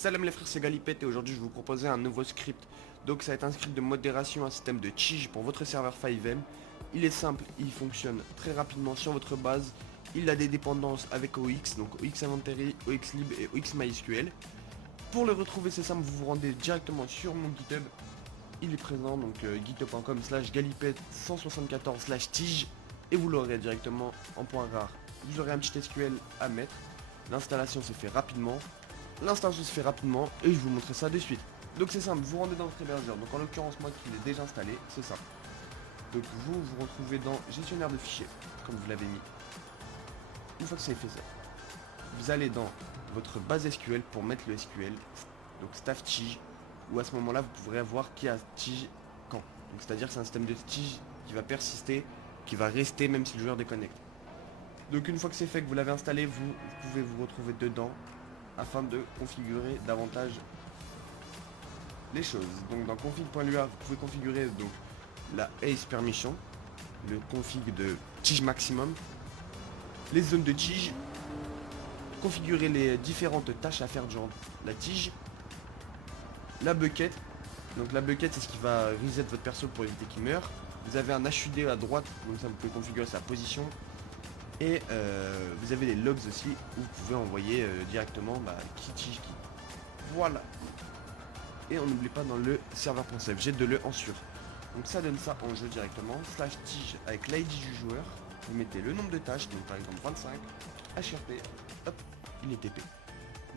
Salam les frères, c'est Galipette et aujourd'hui je vais vous proposer un nouveau script. Donc ça va être un script de modération, un système de tige pour votre serveur 5M. Il est simple, il fonctionne très rapidement sur votre base. Il a des dépendances avec OX, donc OX Inventory, OX Lib et OX MySQL. Pour le retrouver c'est simple, vous vous rendez directement sur mon GitHub. Il est présent, donc github.com/galipette174/tige et vous l'aurez directement en point rare. Vous aurez un petit SQL à mettre. L'installation se fait rapidement. L'installation se fait rapidement et je vous montrer ça de suite. Donc c'est simple, vous rendez dans votre hébergeur. Donc en l'occurrence moi qui l'ai déjà installé, c'est ça. Donc vous retrouvez dans gestionnaire de fichiers, comme vous l'avez mis. Une fois que c'est fait ça, vous allez dans votre base SQL pour mettre le SQL, donc staff tige, où à ce moment-là vous pourrez voir qui a tige quand. Donc c'est-à-dire que c'est un système de tige qui va persister, qui va rester même si le joueur déconnecte. Donc une fois que c'est fait, que vous l'avez installé, vous pouvez vous retrouver dedans afin de configurer davantage les choses. Donc dans config.lua, vous pouvez configurer donc la ACE permission, le config de tige maximum, les zones de tige, configurer les différentes tâches à faire durant la tige, la bucket. Donc la bucket c'est ce qui va reset votre perso pour éviter qu'il meure. Vous avez un HUD à droite, donc ça vous pouvez configurer sa position. Et vous avez les logs aussi où vous pouvez envoyer directement qui tige qui. Voilà. Et on n'oublie pas dans le serveur.save, j'ai de le en sur. Donc ça donne ça en jeu directement, slash tige avec l'ID du joueur, vous mettez le nombre de tâches, donc par exemple 25, HRP, hop, il est TP.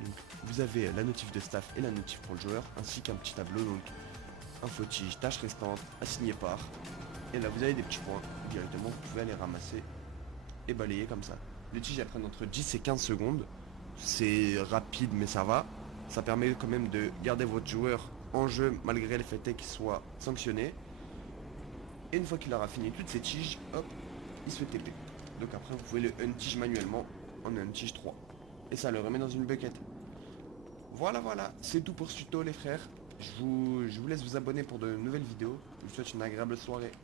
Donc vous avez la notif de staff et la notif pour le joueur, ainsi qu'un petit tableau, donc info tige, tâches restantes, assignées par, et là vous avez des petits points, directement vous pouvez aller ramasser et balayer comme ça. Les tiges elles prennent entre 10 et 15 secondes, c'est rapide mais ça va. Ça permet quand même de garder votre joueur en jeu malgré le fait qu'il soit sanctionné. Et une fois qu'il aura fini toutes ses tiges, hop, il se fait TP. Donc après vous pouvez le untige manuellement en untige 3. Et ça le remet dans une bucket. Voilà, c'est tout pour ce tuto les frères. Je vous laisse vous abonner pour de nouvelles vidéos. Je vous souhaite une agréable soirée.